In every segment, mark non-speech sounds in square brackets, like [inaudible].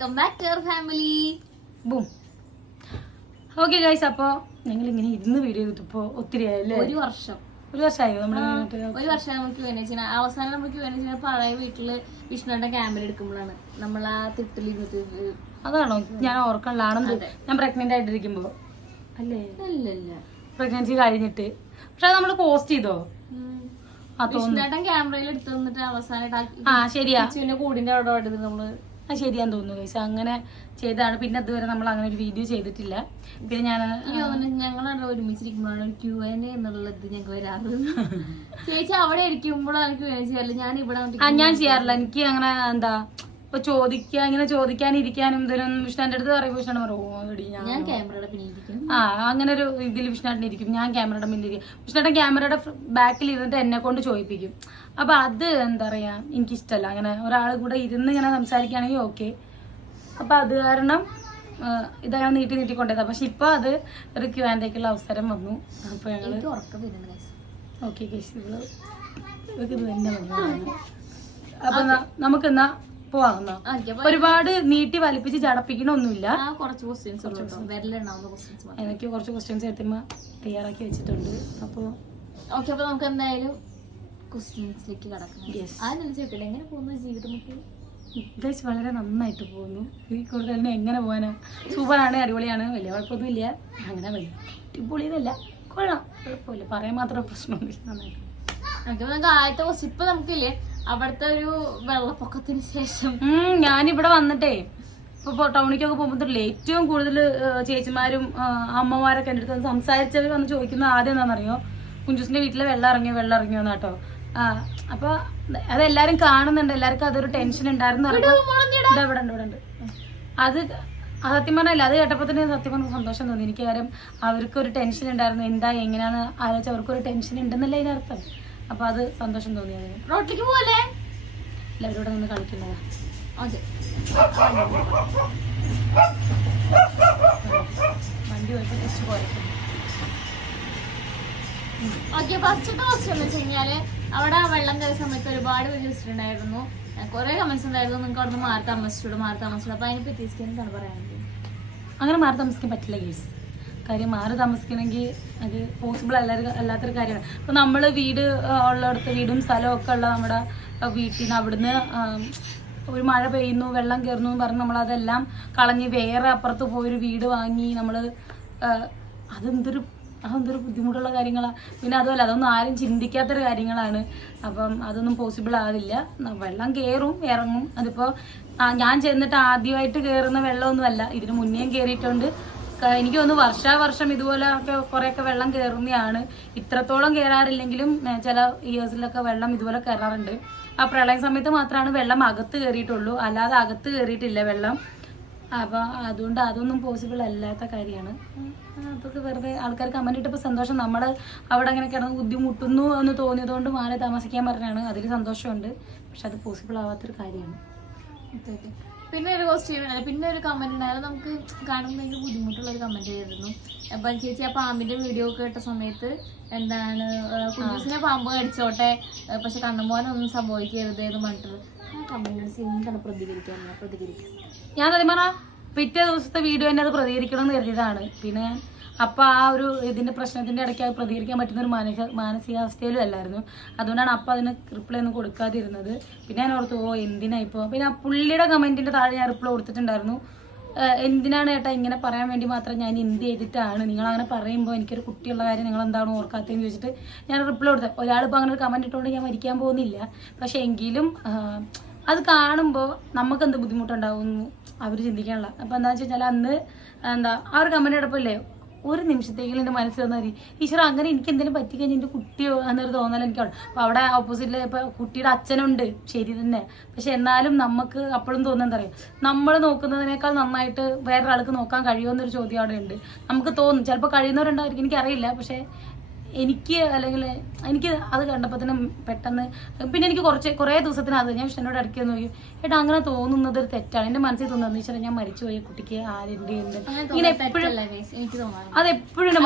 Welcome back to our family boom. Okay guys അപ്പോൾ ഞങ്ങൾ ഇങ്ങനെ ഇരുന്ന് വീഡിയോ ചെയ്തിട്ടിപ്പോൾ ഒത്തിരി ആയല്ലേ ഒരു വർഷം. ഒരു വർഷമായോ നമ്മൾ ഒരു വർഷം നമുക്ക് വേനച്ചിന അവസാനം നമുക്ക് വേനച്ചിന പഴയ വീട്ടിൽ വിഷ്ണുവിന്റെ ക്യാമ്പിൽ എടുക്കുമ്പോഴാണ് നമ്മൾ ആ തിട്ടിലിരുന്നിട്ട് അതാണോ? ഞാൻ ഓർക്കണിലാണെന്ന് ഞാൻ പ്രഗ്നന്റ് ആയിട്ടിരിക്കുമ്പോ. അല്ലേ? അല്ലല്ല പ്രഗ്നൻസി കഴിഞ്ഞിട്ട്. പക്ഷെ അത് നമ്മൾ പോസ്റ്റ് ചെയ്തോ? വിഷ്ണുട്ടൻ ക്യാമറയിൽ എടുത്തു തന്നിട്ട് അവസാനമായിട്ട് ആ ശരിയാ. കൂടിന്റെ അവിടെ നമ്മൾ ആ ശരിയാന്ന് തോന്നുന്നു ഗൈസ് അങ്ങനെ ചെയ്താണ് പിന്നെ അതുവരെ നമ്മൾ അങ്ങനെ ഒരു വീഡിയോ ചെയ്തിട്ടില്ല. പിന്നെ ഞാൻ ഞങ്ങളാണ് ഒരുമിച്ചിരിക്കുമ്പോഴാണ് ഒരു ക്യൂ എൻ എന്നുള്ളത് ഞങ്ങൾക്ക് വരാറ്. [laughs] ചേച്ചി അവിടെ ഇരിക്കുമ്പോഴാണ് ഞാൻ ഇവിടെ ഞാൻ ചെയ്യാറില്ല. എനിക്ക് അങ്ങനെ എന്താ ഇപ്പൊ ചോദിക്കാൻ ഇങ്ങനെ ചോദിക്കാനിരിക്കാനും ഇതിനൊന്നും വിഷ്ണുന്റെ അടുത്ത് പറയും വിഷ്ണു പറയും ഓ എടി ഞാൻ ഞാൻ ക്യാമറയുടെ പിന്നിലിരിക്കും. ആ അങ്ങനെ ഒരു ഇതിൽ വിഷ്ണുട്ടൻ ഇരിക്കും ഞാൻ ക്യാമറയുടെ മുന്നിലിരിക്കും. വിഷ്ണുട്ടൻ ക്യാമറയുടെ ബാക്കിൽ ഇരുന്നിട്ട് എന്നെ കൊണ്ട് ചോദിപ്പിക്കും. അപ്പൊ അത് എന്താ പറയാ എനിക്കിഷ്ടല്ല. അങ്ങനെ ഒരാൾ കൂടെ ഇരുന്ന് ഇങ്ങനെ സംസാരിക്കുകയാണെങ്കിൽ ഓക്കെ. അപ്പൊ അത് കാരണം ഇതങ്ങനെ നീട്ടി നീട്ടി പക്ഷെ ഇപ്പൊ അത് ഒരു ക്യൂ ആൻഡേക്കുള്ള അവസരം വന്നു. അപ്പൊ guys. ഓക്കെ കേസ് ഇത് തന്നെ അപ്പൊ നമുക്ക് എന്നാ അപ്പൊ ഒരുപാട് നീട്ടി വലിപ്പിച്ച് ചടപ്പിക്കണമൊന്നുമില്ല കുറച്ച് ക്വസ്റ്റ്യൻസ് എനിക്ക് കുറച്ച് ക്വസ്റ്റ്യൻസ് എത്തുമ്പ തയ്യാറാക്കി വെച്ചിട്ടുണ്ട്. അപ്പോൾ ഓക്കെ അപ്പൊ നമുക്ക് എന്തായാലും ക്വസ്റ്റ്യൻസിലേക്ക് കടക്കാം. ചോദിക്കില്ല എങ്ങനെ പോകുന്നു ജീവിതം നമുക്ക് ഗൈസ് വളരെ നന്നായിട്ട് പോകുന്നു. ഈ കൂടുതലിന് എങ്ങനെ പോകാനാ സൂപ്പറാണ് അടിപൊളിയാണ് വലിയ കുഴപ്പമൊന്നുമില്ല. അങ്ങനെ വലിയ അടിപൊളിയതല്ല കൊള്ളാം. കുഴപ്പമില്ല. പറയാൻ മാത്രം പ്രശ്നമൊന്നുമില്ല. നന്നായിട്ട്. നമുക്ക് ആദ്യത്തെ ഇപ്പൊ നമുക്കില്ലേ? അവിടുത്തെ ഒരു വെള്ളപ്പൊക്കത്തിന് ശേഷം. ഞാനിവിടെ വന്നിട്ടേ. ഇപ്പൊ ടൗണിക്കൊക്കെ പോകുമ്പോൾ ഏറ്റവും കൂടുതൽ ചേച്ചിമാരും അമ്മമാരൊക്കെ എന്റെ അടുത്ത് സംസാരിച്ചവർ വന്ന് ചോദിക്കുന്ന ആദ്യം എന്താണെന്നറിയോ? കുഞ്ചുസിന്റെ വീട്ടിലെ വെള്ളം ഇറങ്ങിയോ? വെള്ളം ഇറങ്ങിയോ എന്നാട്ടോ ആ അപ്പൊ അതെല്ലാരും കാണുന്നുണ്ട്. എല്ലാവർക്കും അതൊരു ടെൻഷൻ ഉണ്ടായിരുന്നു ഇവിടെ ഉണ്ട് ഇവിടെ ഉണ്ട്. അത് സത്യം പറഞ്ഞല്ല അത് കേട്ടപ്പോൾ തന്നെ സത്യം പറഞ്ഞ സന്തോഷം തോന്നി. എനിക്ക് കാര്യം അവർക്കൊരു ടെൻഷൻ ഉണ്ടായിരുന്നു. എന്താ എങ്ങനെയാന്ന് ആലോചിച്ച് അവർക്കൊരു ടെൻഷൻ ഉണ്ടെന്നല്ല അതിനർത്ഥം. അപ്പൊ അത് സന്തോഷം തോന്നി അതിന്. റോട്ടിലേക്ക് പോലെ എല്ലാവരും ഇവിടെ നിന്ന് കളിക്കുന്നതാ. വണ്ടി പോയപ്പോൾ തിരിച്ചു പോയപ്പോൾ ഓക്കെ ഫസ്റ്റത്തെ ക്വസ്റ്റ്യൻ എന്ന് വെച്ച് കഴിഞ്ഞാൽ അവിടെ വെള്ളം കയറിയ സമയത്ത് ഒരുപാട് പേര് വിളിച്ചിട്ടുണ്ടായിരുന്നു. കുറെ കമന്റ്സ് ഉണ്ടായിരുന്നു. നിങ്ങൾക്ക് അവിടെ നിന്ന് മാറി താമസിച്ചോട് മാറി താമസിച്ചോട്. അപ്പൊ അതിനെ പറ്റി എന്താണ് പറയാനുള്ളത്? അങ്ങനെ മാറി താമസിക്കാൻ പറ്റില്ല കേസ് കാര്യം മാറി താമസിക്കണമെങ്കിൽ അത് പോസിബിൾ അല്ലാതെ അല്ലാത്തൊരു കാര്യമാണ്. ഇപ്പം നമ്മൾ വീട് ഉള്ളിടത്ത് വീടും സ്ഥലവും ഒക്കെ ഉള്ള നമ്മുടെ വീട്ടിൽ നിന്ന് അവിടുന്ന് ഒരു മഴ പെയ്യുന്നു വെള്ളം കയറുന്നു എന്ന് പറഞ്ഞ് നമ്മളതെല്ലാം കളഞ്ഞ് വേറെ അപ്പുറത്ത് പോയൊരു വീട് വാങ്ങി നമ്മൾ അതെന്തൊരു അതെന്തൊരു ബുദ്ധിമുട്ടുള്ള കാര്യങ്ങളാണ് പിന്നെ അതുമല്ല അതൊന്നും ആരും ചിന്തിക്കാത്തൊരു കാര്യങ്ങളാണ്. അപ്പം അതൊന്നും പോസിബിൾ ആവില്ല. വെള്ളം കയറും ഇറങ്ങും. അതിപ്പോൾ ഞാൻ ചെന്നിട്ട് ആദ്യമായിട്ട് കയറുന്ന വെള്ളമൊന്നുമല്ല. ഇതിന് മുന്നേയും കയറിയിട്ടുണ്ട്. എനിക്ക് തോന്നുന്നു വർഷാവർഷം ഇതുപോലെ ഒക്കെ കുറേയൊക്കെ വെള്ളം കയറുന്നതാണ് ഇത്രത്തോളം കയറാറില്ലെങ്കിലും ചില ഇയേഴ്സിലൊക്കെ വെള്ളം ഇതുപോലെ കയറാറുണ്ട് ആ പ്രളയ സമയത്ത് മാത്രമാണ് വെള്ളം അകത്ത് കയറിയിട്ടുള്ളൂ അല്ലാതെ അകത്ത് കയറിയിട്ടില്ല വെള്ളം. അപ്പം അതുകൊണ്ട് അതൊന്നും പോസിബിൾ അല്ലാത്ത കാര്യമാണ്. അതൊക്കെ വെറുതെ ആൾക്കാർ കമന്റ് ഇട്ടപ്പോൾ സന്തോഷം. നമ്മൾ അവിടെ അങ്ങനെ കിടന്ന് ബുദ്ധിമുട്ടുന്നു എന്ന് തോന്നിയതുകൊണ്ട് മാറി താമസിക്കാൻ പറഞ്ഞാണ്. അതിൽ സന്തോഷമുണ്ട്. പക്ഷെ അത് പോസിബിൾ ആവാത്തൊരു കാര്യമാണ്. ഓക്കെ. പിന്നെ ഒരു ക്വസ്റ്റ്യൻ പിന്നെ ഒരു കമന്റ് ഉണ്ടായാലും നമുക്ക് കാണുമ്പോൾ ഭയങ്കര ബുദ്ധിമുട്ടുള്ള ഒരു കമന്റ് ആയിരുന്നു. അപ്പൊ ചേച്ചി ആ പാമ്പിന്റെ വീഡിയോ കേട്ട സമയത്ത് എന്താണ് കുഞ്ഞുസിനെ പാമ്പ് കടിച്ചോട്ടെ പക്ഷെ കണ്ണുമോനൊന്നും സംഭവിക്കരുത് എന്ന് പറഞ്ഞിട്ട്. ആ കമന്റ്സ് എന്താണ് പ്രതികരിക്കാൻ പ്രതികരിക്കുക ഞാൻ പറഞ്ഞാൽ പിറ്റേ ദിവസത്തെ വീഡിയോ എന്നെ അത് പ്രതികരിക്കണം എന്ന് കരുതിയതാണ്. പിന്നെ അപ്പം ആ ഒരു ഇതിന്റെ പ്രശ്നത്തിന്റെ ഇടയ്ക്ക് അത് പ്രതികരിക്കാൻ പറ്റുന്ന ഒരു മാനസിക മാനസികാവസ്ഥയിലും അല്ലായിരുന്നു. അതുകൊണ്ടാണ് അപ്പൊ അതിന് റിപ്ലൈ ഒന്നും കൊടുക്കാതിരുന്നത്. പിന്നെ ഞാൻ ഓർത്തു ഓ എന്തിനാ ഇപ്പോൾ പിന്നെ ആ പുള്ളിയുടെ കമന്റിന്റെ താഴെ ഞാൻ റിപ്ലൈ കൊടുത്തിട്ടുണ്ടായിരുന്നു. എന്തിനാണ് ഏട്ടാ ഇങ്ങനെ പറയാൻ വേണ്ടി മാത്രം ഞാൻ എന്ത് ചെയ്തിട്ടാണ്? നിങ്ങൾ അങ്ങനെ പറയുമ്പോൾ എനിക്കൊരു കുട്ടിയുള്ള കാര്യം നിങ്ങൾ എന്താണ് ഓർക്കാത്തതെന്ന് ചോദിച്ചിട്ട് ഞാൻ റിപ്ലൈ കൊടുത്തത് ഒരാളിപ്പോൾ അങ്ങനെ ഒരു കമന്റ് ഇട്ടുകൊണ്ട് ഞാൻ മരിക്കാൻ പോകുന്നില്ല. പക്ഷെ എങ്കിലും അത് കാണുമ്പോൾ നമുക്ക് എന്ത് ബുദ്ധിമുട്ടുണ്ടാവുന്നു? അവർ ചിന്തിക്കാനുള്ള. അപ്പോൾ എന്താ വെച്ച് കഴിഞ്ഞാൽ അന്ന് എന്താ ആ ഒരു കമന്റ് ഇടപ്പില്ലേ ഒരു നിമിഷത്തേക്കും എന്റെ മനസ്സിൽ വന്നാൽ മതി. അങ്ങനെ എനിക്ക് എന്തെങ്കിലും പറ്റിക്കഴിഞ്ഞാൽ എന്റെ കുട്ടിയോ എന്നൊരു തോന്നൽ എനിക്ക് അപ്പോൾ അവിടെ ഓപ്പോസിറ്റിൽ ഇപ്പോൾ കുട്ടിയുടെ അച്ഛനുണ്ട്. ശരി തന്നെ. പക്ഷെ എന്നാലും നമുക്ക് അപ്പോഴും തോന്നുന്നത് പറയുക നമ്മൾ നോക്കുന്നതിനേക്കാൾ നന്നായിട്ട് വേറൊരാൾക്ക് നോക്കാൻ കഴിയുമോ എന്നൊരു ചോദ്യം അവിടെ ഉണ്ട്. നമുക്ക് തോന്നും. ചിലപ്പോൾ കഴിയുന്നവരുണ്ടായിരിക്കും എനിക്കറിയില്ല പക്ഷേ എനിക്ക് അല്ലെങ്കിൽ എനിക്ക് അത് കണ്ടപ്പോൾ തന്നെ പെട്ടെന്ന് പിന്നെ എനിക്ക് കുറച്ച് കുറേ അത് ഞാൻ എന്നോട് ഇടയ്ക്ക് നോക്കി. ഏട്ടാ അങ്ങനെ തോന്നുന്നത് ഒരു തെറ്റാണ്. എന്റെ മനസ്സിൽ തോന്നുന്നത് ഈശ്വരൻ ഞാൻ മരിച്ചുപോയ കുട്ടിക്ക് ആരുടെ ഉണ്ട് ഇങ്ങനെ എപ്പോഴും അത് എപ്പോഴും എന്റെ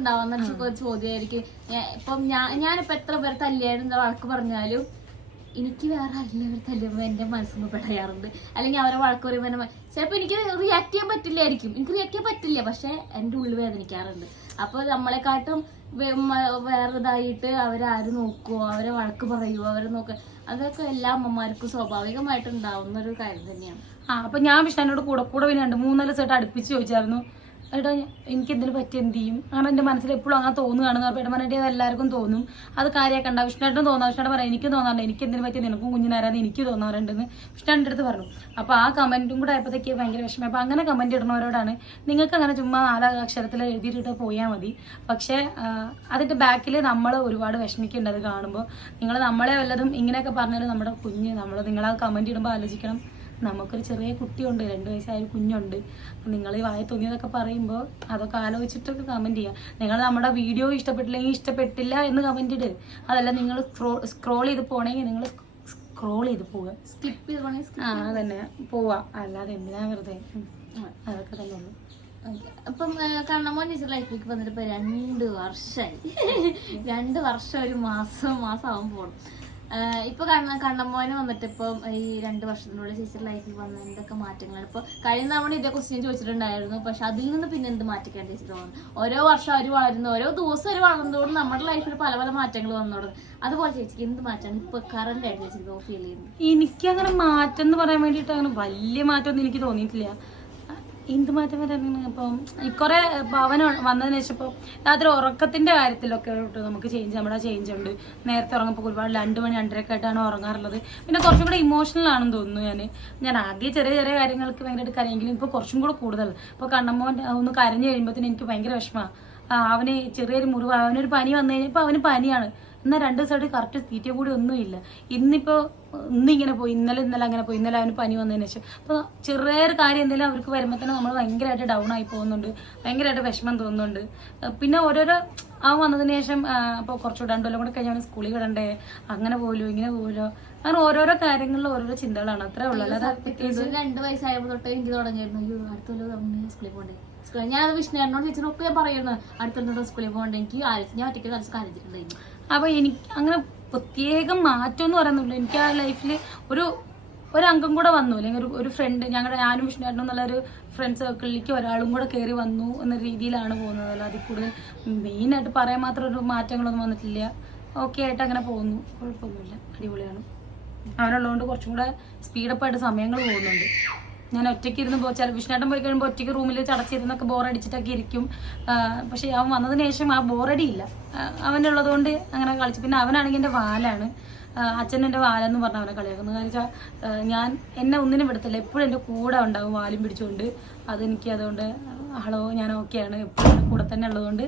ഉണ്ടാവുന്ന ചോദ്യമായിരിക്കും. ഇപ്പം ഞാൻ ഞാനിപ്പോ എത്ര പേർ തല്ലിയായിരുന്നു വഴക്ക് പറഞ്ഞാലും എനിക്ക് വേറെ ആരെങ്കിലും തല്ലുമ്പോൾ എന്റെ നിന്ന് പെടയാറുണ്ട് അല്ലെങ്കിൽ അവരെ വഴക്ക് പറയുമ്പോൾ എന്റെ ചിലപ്പോൾ എനിക്ക് റിയാക്ട് ചെയ്യാൻ പറ്റില്ലായിരിക്കും. എനിക്ക് റിയാക്ട് ചെയ്യാൻ പറ്റില്ല പക്ഷേ എന്റെ ഉള്ളിൽ വേദനിക്കാറുണ്ട്. അപ്പോൾ നമ്മളെക്കാട്ടും വേ- മ- വേറെ ഇതായിട്ട് അവരാര് നോക്കുവോ? അവരെ വഴക്ക് പറയുവോ? അവരെ നോക്കുക അതൊക്കെ എല്ലാ അമ്മമാർക്കും സ്വാഭാവികമായിട്ട് ഉണ്ടാവുന്ന ഒരു കാര്യം തന്നെയാണ്. ആ അപ്പൊ ഞാൻ വിഷ്ണുവിനോട് കൂടെ കൂടെ പിന്നെ രണ്ട് മൂന്നാൽ ദിവസമായിട്ട് അടുപ്പിച്ച് ചോദിച്ചായിരുന്നു. ഏട്ടാ എനിക്ക് എന്തിനു പറ്റി? എന്ത് ചെയ്യും? കാരണം എന്റെ മനസ്സിൽ എപ്പോഴും അങ്ങനെ തോന്നുകയാണെന്ന് പറഞ്ഞാൽ പറഞ്ഞിട്ട് എല്ലാവർക്കും തോന്നും. അത് കാര്യമാക്കണ്ട വിഷ്ണുവേട്ടൻ തോന്നാം. വിഷ്ണുവേട്ടൻ പറയാം എനിക്ക് തോന്നാറുണ്ട്. എനിക്ക് എന്തിനു പറ്റി? നിനക്കും കുഞ്ഞിനാരാന്ന് എനിക്ക് തോന്നാറുണ്ടെന്ന്. വിഷ്ണുവിന്റെ അടുത്ത് പറഞ്ഞു. അപ്പൊ ആ കമന്റും കൂടെ ആയപ്പോഴത്തേക്ക് ഭയങ്കര വിഷമം അപ്പൊ അങ്ങനെ കമന്റ് ഇടുന്നവരോടാണ് നിങ്ങൾക്ക് അങ്ങനെ ചുമ്മാ നാലാക്ഷരത്തിൽ എഴുതിയിട്ട് പോയാൽ മതി. പക്ഷേ അതിന്റെ ബാക്കിൽ നമ്മൾ ഒരുപാട് വിഷമിക്കേണ്ടത് കാണുമ്പോൾ നിങ്ങൾ നമ്മളെ വല്ലതും ഇങ്ങനെയൊക്കെ പറഞ്ഞാൽ നമ്മുടെ കുഞ്ഞ് നമ്മൾ നിങ്ങൾ ആ കമന്റ് ഇടുമ്പോൾ ആലോചിക്കണം. നമുക്കൊരു ചെറിയ കുട്ടിയുണ്ട് രണ്ട് വയസ്സായ ഒരു കുഞ്ഞുണ്ട്. നിങ്ങൾ ഈ വായ തോന്നിയതൊക്കെ പറയുമ്പോൾ അതൊക്കെ ആലോചിച്ചിട്ടൊക്കെ കമന്റ് ചെയ്യുക നിങ്ങൾ നമ്മുടെ വീഡിയോ ഇഷ്ടപ്പെട്ടില്ലെങ്കിൽ ഇഷ്ടപ്പെട്ടില്ല എന്ന് കമന്റ് ഇട്. അതല്ല നിങ്ങൾ സ്ക്രോൾ ചെയ്ത് പോകണമെങ്കിൽ നിങ്ങൾ സ്ക്രോൾ ചെയ്ത് പോവുക. സ്കിപ്പ് ചെയ്ത് പോകണമെങ്കിൽ ആ അതന്നെ. പോവാ. അല്ലാതെ എന്തിനാ വെറുതെ. അതൊക്കെ തന്നെ ഉള്ളൂ. അപ്പം കണ്ണമോൻ ടീച്ചർ ചേച്ചി ലൈഫിലേക്ക് വന്നിട്ട് ഇപ്പൊ രണ്ട് വർഷമായി രണ്ട് വർഷം ഒരു മാസം മാസം ആവാൻ പോണം. ഇപ്പൊ കണ്ണ കണ്ണമ്മോന് വന്നിട്ട് ഇപ്പൊ ഈ രണ്ട് വർഷത്തിനുള്ളിൽ ചേച്ചി ലൈഫിൽ വന്ന എന്തൊക്കെ മാറ്റങ്ങളാണ് ഇപ്പൊ കഴിഞ്ഞ തവണ ഇതേ ക്വസ്റ്റ്യൻ ചോദിച്ചിട്ടുണ്ടായിരുന്നു. പക്ഷെ അതിൽ നിന്ന് പിന്നെ എന്ത് മാറ്റിക്കാൻ ചേച്ചി തോന്നുന്നു? ഓരോ വർഷം അവർ വളരുന്നു. ഓരോ ദിവസം അവർ വളർന്നതോടും നമ്മുടെ ലൈഫിൽ പല പല മാറ്റങ്ങൾ വന്നു തുടങ്ങും അതുപോലെ ചേച്ചിക്ക് എന്ത് മാറ്റാണ് ഇപ്പൊ കറണ്ട് ആയിട്ട് ചേച്ചി ഫീൽ ചെയ്യുന്നു എനിക്ക് അങ്ങനെ മാറ്റം എന്ന് പറയാൻ വേണ്ടിയിട്ട് അങ്ങനെ വലിയ മാറ്റമൊന്നും എനിക്ക് തോന്നിയിട്ടില്ല. വരാനാണ്? ഇപ്പം കുറെ ഭവന വന്നതിന് ശേഷം ഇപ്പോൾ രാത്രി ഉറക്കത്തിന്റെ കാര്യത്തിലൊക്കെ കേട്ടോ നമുക്ക് ചേഞ്ച് നമ്മുടെ ചേഞ്ച് ഉണ്ട്. നേരത്തെ ഉറങ്ങുമ്പോൾ ഒരുപാട് രണ്ട് മണി രണ്ടരയൊക്കെ ആയിട്ടാണ് ഉറങ്ങാറുള്ളത്. പിന്നെ കുറച്ചും കൂടെ ഇമോഷണൽ ആണെന്ന് തോന്നുന്നു ഞാൻ ഞാൻ ആദ്യം ചെറിയ ചെറിയ കാര്യങ്ങൾക്ക് ഭയങ്കരമായിട്ട് കരയെങ്കിലും ഇപ്പോൾ കുറച്ചും കൂടെ കൂടുതൽ. ഇപ്പോൾ കണ്ണമ്മോൻ ഒന്ന് കരഞ്ഞു കഴിയുമ്പോഴത്തേന് എനിക്ക് ഭയങ്കര വിഷമമാണ് അവന് ചെറിയൊരു മുറിവ് അവനൊരു പനി വന്നു കഴിഞ്ഞപ്പോൾ അവന് പനിയാണ്. എന്നാൽ രണ്ട് ദിവസമായിട്ട് കറക്റ്റ് തീറ്റ കൂടി ഒന്നുമില്ല. ഇന്നിപ്പോൾ ഇന്നിങ്ങനെ പോയി ഇന്നലെ ഇന്നലെ അങ്ങനെ പോയി ഇന്നലെ അവന് പനി വന്നതിന് ശേഷം. അപ്പോൾ ചെറിയൊരു കാര്യം എന്തെങ്കിലും അവർക്ക് വരുമ്പോൾ തന്നെ നമ്മൾ ഭയങ്കരമായിട്ട് ഡൗൺ ആയി പോകുന്നുണ്ട്. ഭയങ്കരമായിട്ട് വിഷമം തോന്നുന്നുണ്ട്. പിന്നെ ഓരോരോ അവൻ വന്നതിന് ശേഷം അപ്പോൾ കുറച്ച് രണ്ടു കൊല്ലം കൂടെ കഴിഞ്ഞാൽ സ്കൂളിൽ വിടണ്ടേ? അങ്ങനെ പോലോ ഇങ്ങനെ പോലോ അങ്ങനെ ഓരോരോ കാര്യങ്ങളിൽ ഓരോരോ ചിന്തകളാണ്. അത്രേ ഉള്ളൂ. അല്ലാതെ രണ്ട് വയസ്സായപ്പോൾ തൊട്ട് എനിക്ക് തുടങ്ങിയിരുന്നു അടുത്തുള്ള സ്കൂളിൽ പോകണ്ടേ? സ്കൂളിൽ ഞാൻ വിഷ്ണുനോട് ചേച്ചിനൊക്കെ ഞാൻ പറയുന്നു അടുത്തുള്ള സ്കൂളിൽ പോകണ്ട? എനിക്ക് ഞാൻ ഒറ്റയ്ക്ക് കളിച്ച് കരഞ്ഞിട്ടുണ്ടായിരുന്നു അപ്പൊ എനിക്ക് അങ്ങനെ പ്രത്യേകം മാറ്റം എന്ന് പറയുന്നില്ല എനിക്ക് ആ ലൈഫിൽ ഒരു ഒരു അംഗം കൂടെ വന്നു. അല്ലെങ്കിൽ ഒരു ഒരു ഫ്രണ്ട് ഞങ്ങളുടെ ഞാനും വിഷ്ണുവേട്ടനും എന്നുള്ള ഒരു ഫ്രണ്ട് സർക്കിളിലേക്ക് ഒരാളും കൂടെ കയറി വന്നു എന്ന രീതിയിലാണ് പോകുന്നത്. അല്ല അതിൽ കൂടുതൽ മെയിനായിട്ട് പറയാൻ മാത്രം ഒരു മാറ്റങ്ങളൊന്നും വന്നിട്ടില്ല. ഓക്കെ ആയിട്ട് അങ്ങനെ പോകുന്നു. കുഴപ്പമൊന്നുമില്ല. അടിപൊളിയാണ്. അവനുള്ളതുകൊണ്ട് കുറച്ചും കൂടെ സ്പീഡപ്പായിട്ട് സമയങ്ങൾ പോകുന്നുണ്ട്. ഞാൻ ഒറ്റയ്ക്ക് ഇരുന്ന് പോ ചില പോയി കഴിയുമ്പോൾ ഒറ്റയ്ക്ക് റൂമിൽ ചടച്ചിരുന്നൊക്കെ ബോറടിച്ചിട്ടൊക്കെ ഇരിക്കും. പക്ഷേ അവൻ വന്നതിന് ശേഷം ആ ബോറടി ഇല്ല ആ, അവനുള്ളത് അങ്ങനെ കളിച്ചു. പിന്നെ അവനാണെങ്കിൽ എന്റെ വാലാണ്. അച്ഛനെന്റെ വാലെന്ന് പറഞ്ഞ അവനെ കളിയാക്കുന്നു. കാരണം വെച്ചാൽ ഞാൻ എന്നെ ഒന്നിനും വിടത്തില്ല. എപ്പോഴും എന്റെ കൂടെ ഉണ്ടാവും വാലും പിടിച്ചുകൊണ്ട്. അതെനിക്ക് അതുകൊണ്ട് ഹലോ ഞാൻ ഓക്കെയാണ്. എപ്പോഴും കൂടെ തന്നെ ഉള്ളതുകൊണ്ട്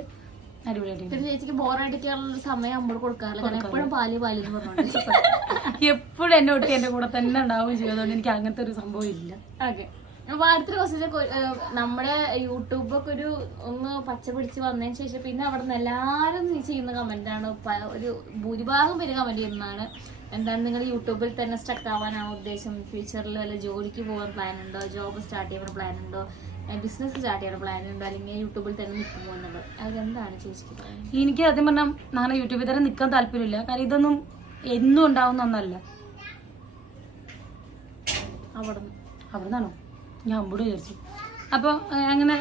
അടിപൊളിയായിട്ട് പിന്നെ ചേച്ചിക്ക് ബോറടിക്കാനുള്ള സമയം നമ്മൾ കൊടുക്കാറില്ല. കാരണം എപ്പോഴും പാൽ പാൽ എന്ന് പറഞ്ഞോണ്ട്. എപ്പോഴും എന്നെ ഒട്ടി എന്റെ കൂടെ തന്നെ ഉണ്ടാവും ചെയ്യും. അതുകൊണ്ട് എനിക്ക് അങ്ങനത്തെ ഒരു സംഭവം ഇല്ല. ഓക്കെ. അടുത്ത ക്വസ്റ്റ്യൻ നമ്മുടെ യൂട്യൂബൊക്കെ ഒരു ഒന്ന് പച്ച പിടിച്ച് വന്നതിന് ശേഷം പിന്നെ അവിടെ നിന്ന് എല്ലാവരും നീ ചെയ്യുന്ന കമന്റ് ആണ്. ഒരു ഭൂരിഭാഗം പേര് കമന്റ് ചെയ്യുന്നതാണ്. എന്താണ് നിങ്ങൾ യൂട്യൂബിൽ തന്നെ സ്റ്റക്ക് ആവാനാണോ ഉദ്ദേശം? ഫ്യൂച്ചറിൽ വല്ല ജോലിക്ക് പോകാൻ പ്ലാൻ ഉണ്ടോ? ജോബ് സ്റ്റാർട്ട് ചെയ്യാൻ പ്ലാൻ ഉണ്ടോ? ബിസിനസ് സ്റ്റാർട്ട് ചെയ്യാൻ പ്ലാൻ ഉണ്ടോ? അല്ലെങ്കിൽ യൂട്യൂബിൽ തന്നെ നിൽക്കുമോ എന്നുള്ളത്? അതെന്താണ് ചേച്ചിക്ക് എനിക്ക് ആദ്യം പറഞ്ഞാൽ നാളെ യൂട്യൂബിൽ തന്നെ നിൽക്കാൻ താല്പര്യമില്ല. കാരണം ഇതൊന്നും എന്നും ഉണ്ടാവുന്ന ഒന്നല്ല. അവിടെ നിന്ന് ഞാൻ അമ്പോട് വിചാരിച്ചു. അപ്പോൾ അങ്ങനെ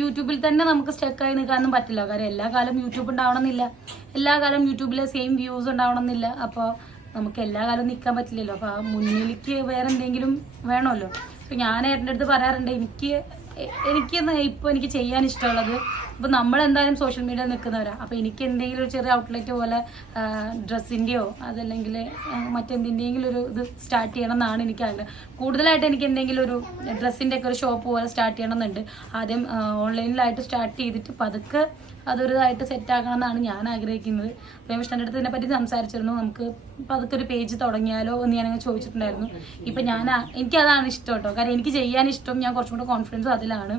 യൂട്യൂബിൽ തന്നെ നമുക്ക് സ്റ്റക്കായി നിൽക്കാനൊന്നും പറ്റില്ല. കാരണം എല്ലാ കാലം യൂട്യൂബ് ഉണ്ടാവണമെന്നില്ല. എല്ലാ കാലം യൂട്യൂബിലെ സെയിം വ്യൂസ് ഉണ്ടാവണമെന്നില്ല. അപ്പോൾ നമുക്ക് എല്ലാ കാലം നിൽക്കാൻ പറ്റില്ലല്ലോ. അപ്പോൾ ആ മുന്നിലേക്ക് വേറെ എന്തെങ്കിലും വേണമല്ലോ. അപ്പോൾ ഞാൻ ഏട്ടന്റെ അടുത്ത് പറയാറുണ്ട് എനിക്ക് എ- എനിക്ക് ഇപ്പോൾ എനിക്ക് ചെയ്യാൻ ഇഷ്ടമുള്ളത് ഇപ്പോൾ നമ്മൾ എന്തായാലും സോഷ്യൽ മീഡിയ നിൽക്കുന്നവരാ. അപ്പോൾ എനിക്ക് എന്തെങ്കിലും ഒരു ചെറിയ ഔട്ട്ലെറ്റ് പോലെ ഡ്രസ്സിന്റെയോ അതല്ലെങ്കിൽ മറ്റെന്തിന്റെയെങ്കിലും ഒരു ഇത് സ്റ്റാർട്ട് ചെയ്യണം എന്നാണ് എനിക്ക് ആഗ്രഹം. കൂടുതലായിട്ട് എനിക്ക് എന്തെങ്കിലും ഒരു ഡ്രസ്സിന്റെ ഒക്കെ ഒരു ഷോപ്പ് പോലെ സ്റ്റാർട്ട് ചെയ്യണം എന്നുണ്ട്. ആദ്യം ഓൺലൈനിലായിട്ട് സ്റ്റാർട്ട് ചെയ്തിട്ട് പതുക്കെ അതൊരു സെറ്റ് ആക്കണം എന്നാണ് ഞാൻ ആഗ്രഹിക്കുന്നത്. അപ്പോൾ വിഷ്ണുന്റെ അടുത്ത് ഇതിനെപ്പറ്റി സംസാരിച്ചിരുന്നു. നമുക്ക് പതുക്കെ ഒരു പേജ് തുടങ്ങിയാലോ എന്ന് ഞാനങ്ങ് ചോദിച്ചിട്ടുണ്ടായിരുന്നു. ഇപ്പം ഞാൻ എനിക്കതാണ് ഇഷ്ടം കേട്ടോ. കാരണം എനിക്ക് ചെയ്യാൻ ഇഷ്ടം ഞാൻ കുറച്ചും കൂടെ കോൺഫിഡൻസും അതിലാണ്.